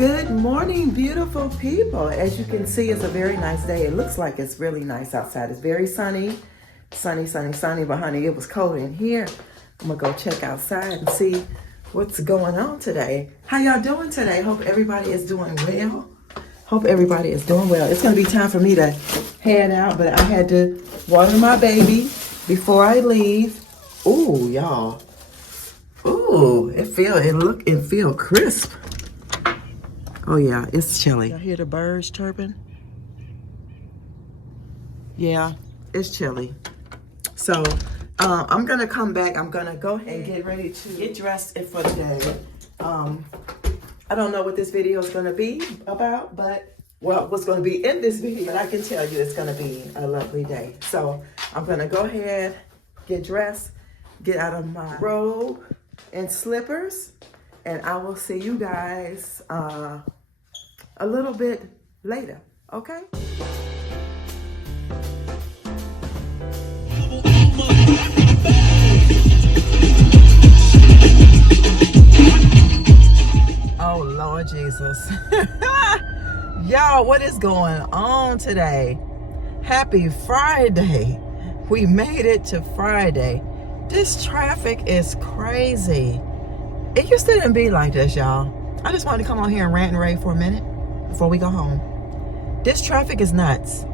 Good morning, beautiful people. As you can see, it's a very nice day. It looks like it's really nice outside. It's very sunny, sunny, but honey, it was cold in here. I'm gonna go check outside and see what's going on today. How y'all doing today? Hope everybody is doing well. Hope everybody is doing well. It's gonna be time for me to head out, but I had to water my baby before I leave. Ooh, y'all. Ooh, it feel crisp. Oh yeah, it's chilly. Y'all hear the birds chirping? Yeah, it's chilly. So I'm gonna come back. I'm gonna go ahead and get ready to get dressed for the day. I don't know what this video is gonna be about, but what's gonna be in this video, but I can tell you it's gonna be a lovely day. So I'm gonna go ahead, get dressed, get out of my robe and slippers, and I will see you guys a little bit later, okay? Oh, Lord Jesus. Y'all, what is going on today? Happy Friday. We made it to Friday. This traffic is crazy. It used to didn't be like this, y'all. I just wanted to come on here and rant and rave for a minute before we go home. This traffic is nuts.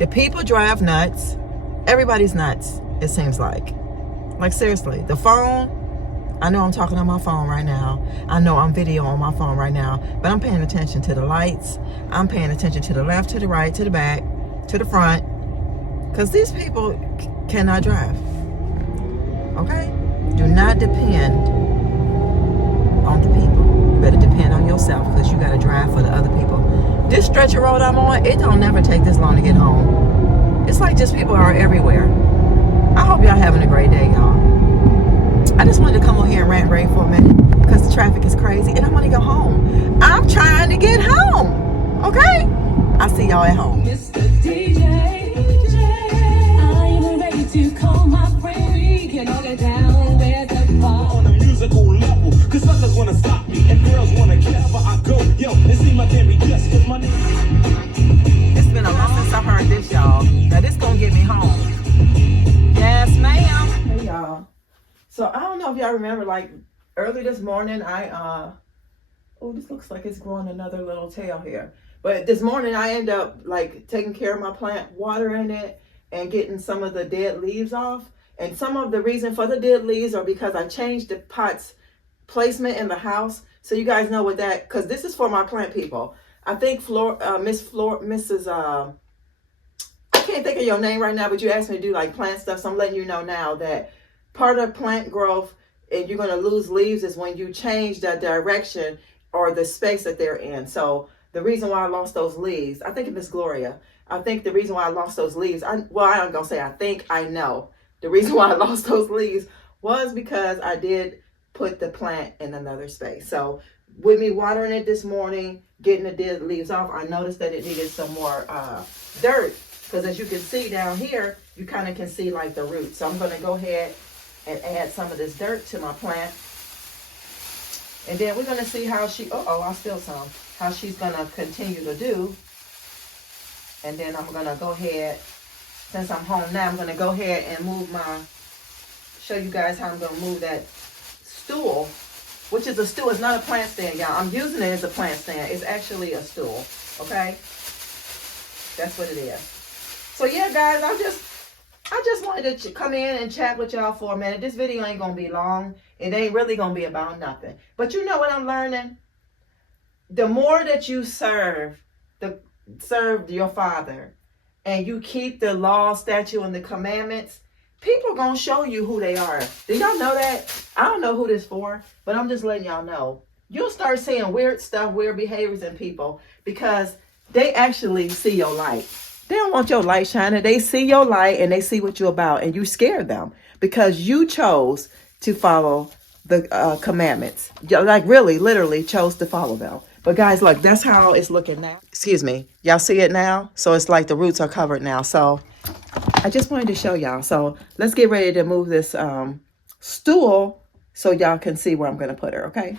The people drive nuts. Everybody's nuts, it seems like. Like seriously, the phone, I know I'm talking on my phone right now. I know I'm video on my phone right now, but I'm paying attention to the lights. I'm paying attention to the left, to the right, to the back, to the front, because these people cannot drive, okay? Do not depend on the people. You better depend on yourself, because you got to drive for the other people. This stretch of road I'm on, it don't never take this long to get home. It's like just people are everywhere. I hope y'all having a great day, y'all. I just wanted to come on here and rant and rave for a minute because the traffic is crazy and I want to go home. I'm trying to get home, okay? I'll see y'all at home. Mr. DJ, I'm ready to call my friend. We can all get down with the bar. On a musical level, cause suckers wanna stop me and girls wanna kiss. Wherever I go, yo, it seems I can't request cause my name. It's been a long since I heard this, y'all. Now this gonna get me home. Yes, ma'am. Hey, y'all. So I don't know if y'all remember, like early this morning, oh, this looks like it's growing another little tail here. But this morning I end up like taking care of my plant, watering it, and getting some of the dead leaves off. And some of the reason for the dead leaves are because I changed the pot's placement in the house. So you guys know what that, because this is for my plant people. I think Mrs. I can't think of your name right now, but you asked me to do like plant stuff. So I'm letting you know now that part of plant growth and you're going to lose leaves is when you change the direction or the space that they're in. So the reason why I lost those leaves, I think of Miss Gloria. I think the reason why I lost those leaves, I ain't going to say I think, I know. The reason why I lost those leaves was because I did put the plant in another space. So with me watering it this morning, getting the dead leaves off, I noticed that it needed some more dirt. Because as you can see down here, you kind of can see like the roots. So I'm going to go ahead and add some of this dirt to my plant. And then we're going to see how I spilled some. How she's going to continue to do. And then I'm going to go ahead, since I'm home now, I'm going to go ahead and show you guys how I'm going to move that stool, which is a stool. It's not a plant stand, y'all. I'm using it as a plant stand. It's actually a stool, okay? That's what it is. So yeah, guys, I just wanted to come in and chat with y'all for a minute. This video ain't gonna be long. It ain't really gonna be about nothing. But you know what I'm learning? The more that you serve your Father, and you keep the law, statute, and the commandments, people gonna show you who they are. Do y'all know that? I don't know who this for, but I'm just letting y'all know. You'll start seeing weird stuff, weird behaviors in people because they actually see your light. They don't want your light shining. They see your light and they see what you're about, and you scare them because you chose to follow the commandments. Like really, literally chose to follow them. But guys, look, that's how it's looking now. Excuse me. Y'all see it now? So it's like the roots are covered now. So I just wanted to show y'all. So let's get ready to move this stool so y'all can see where I'm going to put her, okay?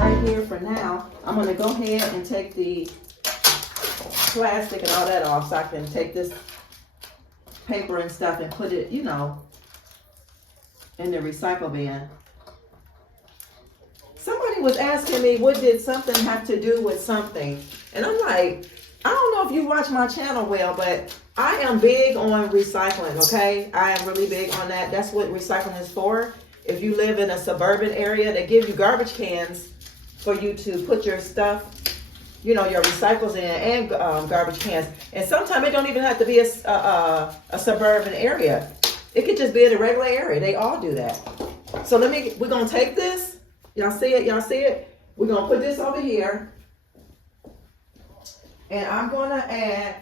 right here for now. I'm gonna go ahead and take the plastic and all that off so I can take this paper and stuff and put it, you know, in the recycle bin. Somebody was asking me, what did something have to do with something? And I'm like, I don't know if you watch my channel well, but I am big on recycling, okay? I am really big on that. That's what recycling is for. If you live in a suburban area, they give you garbage cans for you to put your stuff, you know, your recycles in, and garbage cans. And sometimes it don't even have to be a suburban area. It could just be in a regular area. They all do that. So we're gonna take this. Y'all see it? Y'all see it? We're gonna put this over here. And I'm gonna add,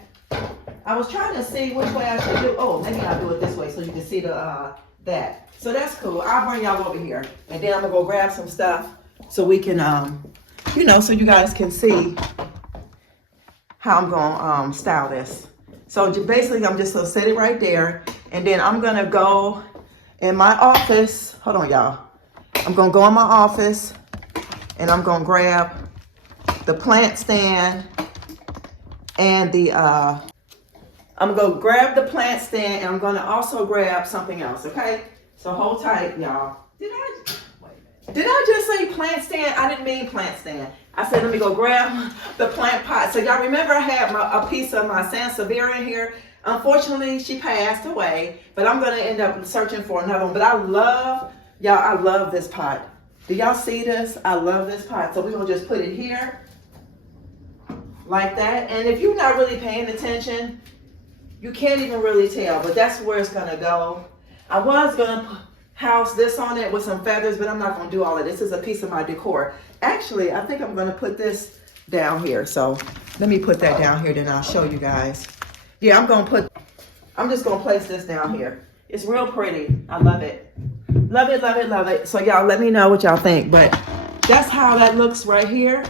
I was trying to see which way I should do. Oh, maybe I'll do it this way so you can see the that. So that's cool. I'll bring y'all over here. And then I'm gonna go grab some stuff so we can, you know, so you guys can see how I'm gonna style this. So basically I'm just gonna set it right there. And then I'm gonna go in my office. Hold on, y'all. I'm gonna go in my office and I'm gonna grab the plant stand and the, I'm gonna grab the plant stand, and I'm gonna also grab something else, okay? So hold tight, y'all. Did I just say plant stand? I didn't mean plant stand. I said, let me go grab the plant pot. So y'all remember I had a piece of my Sansevieria in here. Unfortunately, she passed away, but I'm gonna end up searching for another one. But I love, y'all, I love this pot. Do y'all see this? I love this pot. So we're gonna just put it here like that. And if you're not really paying attention, you can't even really tell, but that's where it's gonna go. I was gonna house this on it with some feathers, but I'm not gonna do all of this. This is a piece of my decor. Actually, I think I'm gonna put this down here. So let me put that down here, then I'll show you guys. Yeah, I'm just gonna place this down here. It's real pretty. I love it. Love it, love it, love it. So y'all let me know what y'all think, but that's how that looks right here.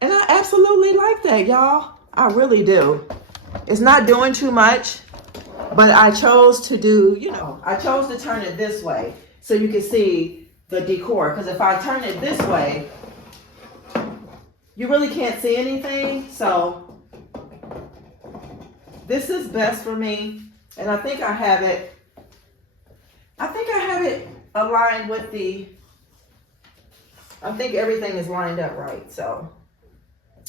And I absolutely like that, y'all. I really do. It's not doing too much, but I chose to do, you know, I chose to turn it this way so you can see the decor. Because if I turn it this way, you really can't see anything. So this is best for me. And I think I have it aligned with I think everything is lined up right. So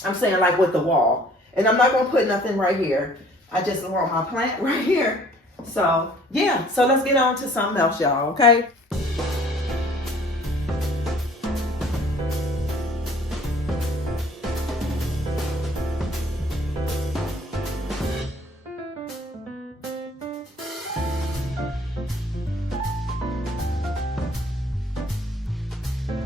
I'm saying like with the wall. And I'm not gonna put nothing right here. I just want my plant right here. So yeah, so let's get on to something else, y'all, okay?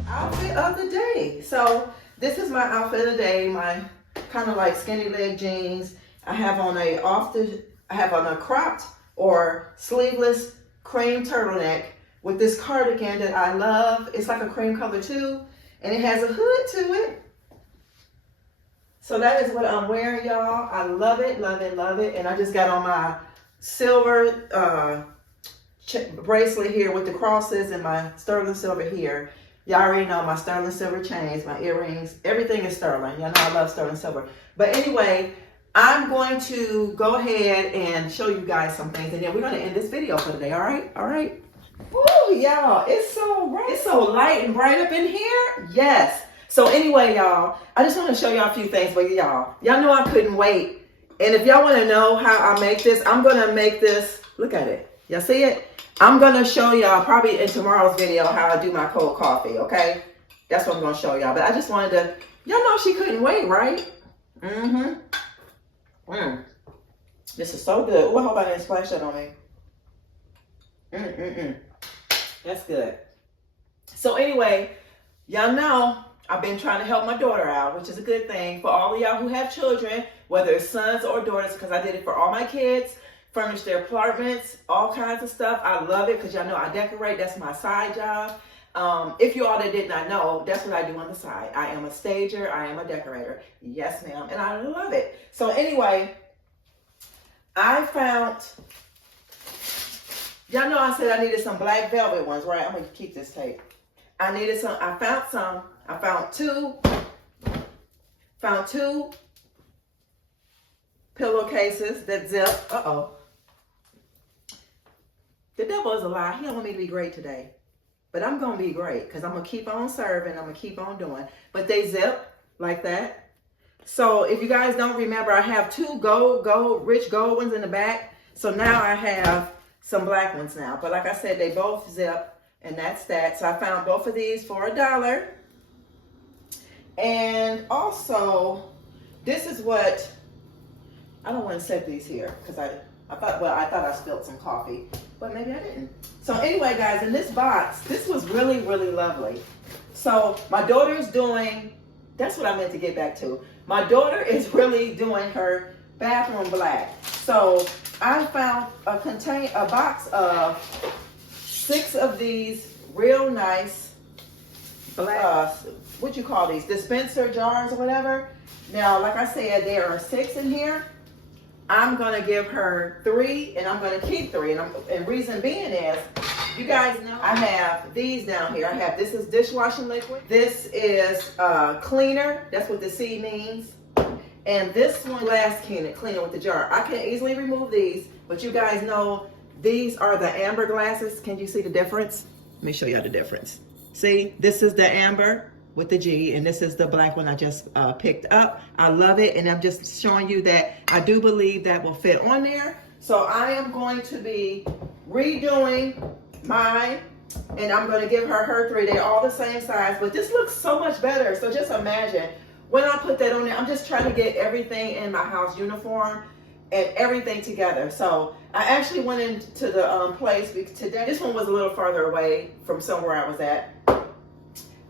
Outfit of the day. So this is my outfit of the day, my kind of like skinny leg jeans. I have on a cropped or sleeveless cream turtleneck with this cardigan that I love. It's like a cream color too, and it has a hood to it. So that is what I'm wearing, y'all. I love it, love it, love it. And I just got on my silver bracelet here with the crosses and my sterling silver here. Y'all already know my sterling silver chains, my earrings, everything is sterling. Y'all know I love sterling silver. But anyway, I'm going to go ahead and show you guys some things, and then we're going to end this video for today, all right? All right? Woo, y'all, it's so light and bright up in here. Yes. So anyway, y'all, I just want to show y'all a few things for y'all. Y'all know I couldn't wait. And if y'all want to know how I make this, I'm going to make this. Look at it. Y'all see it? I'm going to show y'all probably in tomorrow's video how I do my cold coffee, okay? That's what I'm going to show y'all. But I just wanted to, y'all know she couldn't wait, right? This is so good. Oh, I hope I didn't splash that on me. That's good. So anyway, y'all know I've been trying to help my daughter out, which is a good thing. For all of y'all who have children, whether it's sons or daughters, because I did it for all my kids, furnish their apartments, all kinds of stuff. I love it because y'all know I decorate. That's my side job. If you all that did not know, that's what I do on the side. I am a stager. I am a decorator. Yes, ma'am. And I love it. So anyway, I found, y'all know I said I needed some black velvet ones, right? I'm going to keep this tape. I found some. I found two pillowcases that zip. Uh-oh. The devil is a lie. He don't want me to be great today. But I'm going to be great because I'm going to keep on serving. I'm going to keep on doing. But they zip like that. So if you guys don't remember, I have two rich gold ones in the back. So now I have some black ones now. But like I said, they both zip. And that's that. So I found both of these for $1. And also, this is what, I don't want to set these here because I thought I spilled some coffee, but maybe I didn't. So anyway, guys, in this box, this was really, really lovely. So my daughter's doing, that's what I meant to get back to. My daughter is really doing her bathroom black. So I found a box of 6 of these real nice black, what you call these, dispenser jars or whatever. Now, like I said, there are 6 in here. I'm gonna give her 3 and I'm gonna keep 3. And reason being is, you guys know I have these down here. This is dishwashing liquid. This is cleaner, that's what the C means. And this one, glass cleaner with the jar. I can easily remove these, but you guys know these are the amber glasses. Can you see the difference? Let me show you the difference. See, this is the amber with the G, and this is the black one I just picked up. I love it, and I'm just showing you that I do believe that will fit on there. So I am going to be redoing mine, and I'm going to give her 3. They're all the same size, but this looks so much better. So just imagine when I put that on there, I'm just trying to get everything in my house uniform and everything together. So I actually went into the place today. This one was a little farther away from somewhere I was at.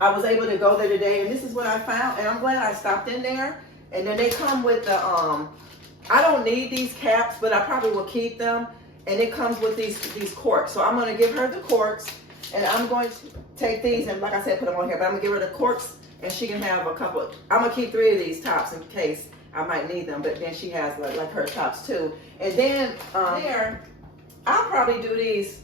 I was able to go there today, and this is what I found, and I'm glad I stopped in there. And then they come with the, I don't need these caps, but I probably will keep them. And it comes with these corks. So I'm gonna give her the corks, and I'm going to take these, and like I said, put them on here, but I'm gonna give her the corks, and she can have a couple. I'm gonna keep 3 of these tops in case I might need them, but then she has like her tops too. And then there, I'll probably do these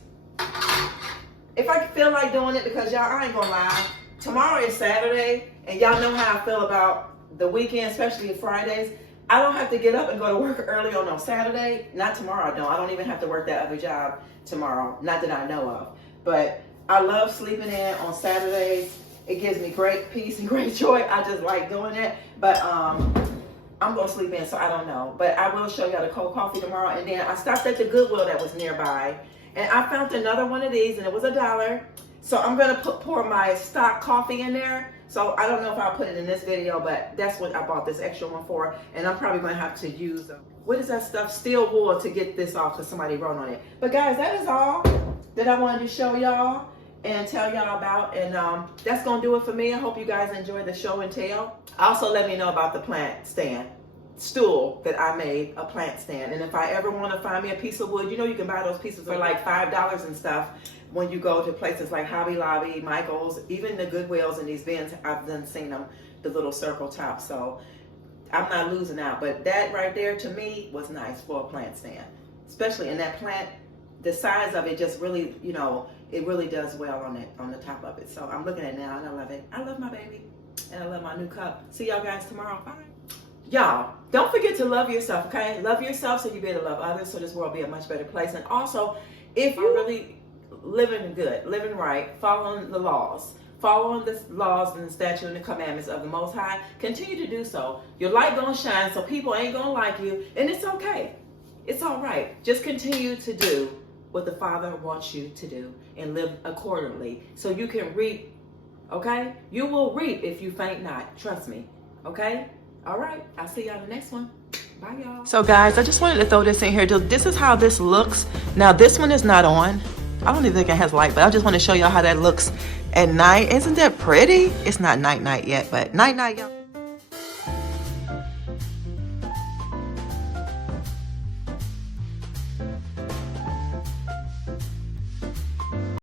if I feel like doing it, because y'all, I ain't gonna lie. Tomorrow is Saturday, and y'all know how I feel about the weekend, especially Fridays. I don't have to get up and go to work early on no Saturday. Not tomorrow, I don't. I don't even have to work that other job tomorrow. Not that I know of. But I love sleeping in on Saturdays. It gives me great peace and great joy. I just like doing it. But I'm going to sleep in, so I don't know. But I will show y'all the cold coffee tomorrow. And then I stopped at the Goodwill that was nearby, and I found another one of these, and it was $1. So I'm going to pour my stock coffee in there. So I don't know if I'll put it in this video, but that's what I bought this extra one for. And I'm probably going to have to use, what is that stuff? Steel wool to get this off because somebody wrote on it. But guys, that is all that I wanted to show y'all and tell y'all about. And that's going to do it for me. I hope you guys enjoyed the show and tell. Also, let me know about the plant stand. Stool that I made, a plant stand. And if I ever want to find me a piece of wood, you know you can buy those pieces for like $5 and stuff when you go to places like Hobby Lobby, Michael's, even the Goodwills and these bins. I've done seen them, the little circle top. So I'm not losing out. But that right there to me was nice for a plant stand, especially in that plant. The size of it just really, you know, it really does well on it, on the top of it. So I'm looking at it now and I love it. I love my baby and I love my new cup. See y'all guys tomorrow. Bye. Y'all, don't forget to love yourself, okay? Love yourself so you be able to love others, so this world will be a much better place. And also, if you're really living good, living right, following the laws, following the laws and the statute and the commandments of the Most High, continue to do so. Your light gonna shine, so people ain't gonna like you, and it's okay. It's all right. Just continue to do what the Father wants you to do and live accordingly so you can reap, okay? You will reap if you faint not. Trust me, okay? All right, I'll see y'all in the next one. Bye, y'all. So guys, I just wanted to throw this in here. This is how this looks. Now this one is not on. I don't even think it has light, but I just want to show y'all how that looks at night. Isn't that pretty? It's not night yet, but night, y'all.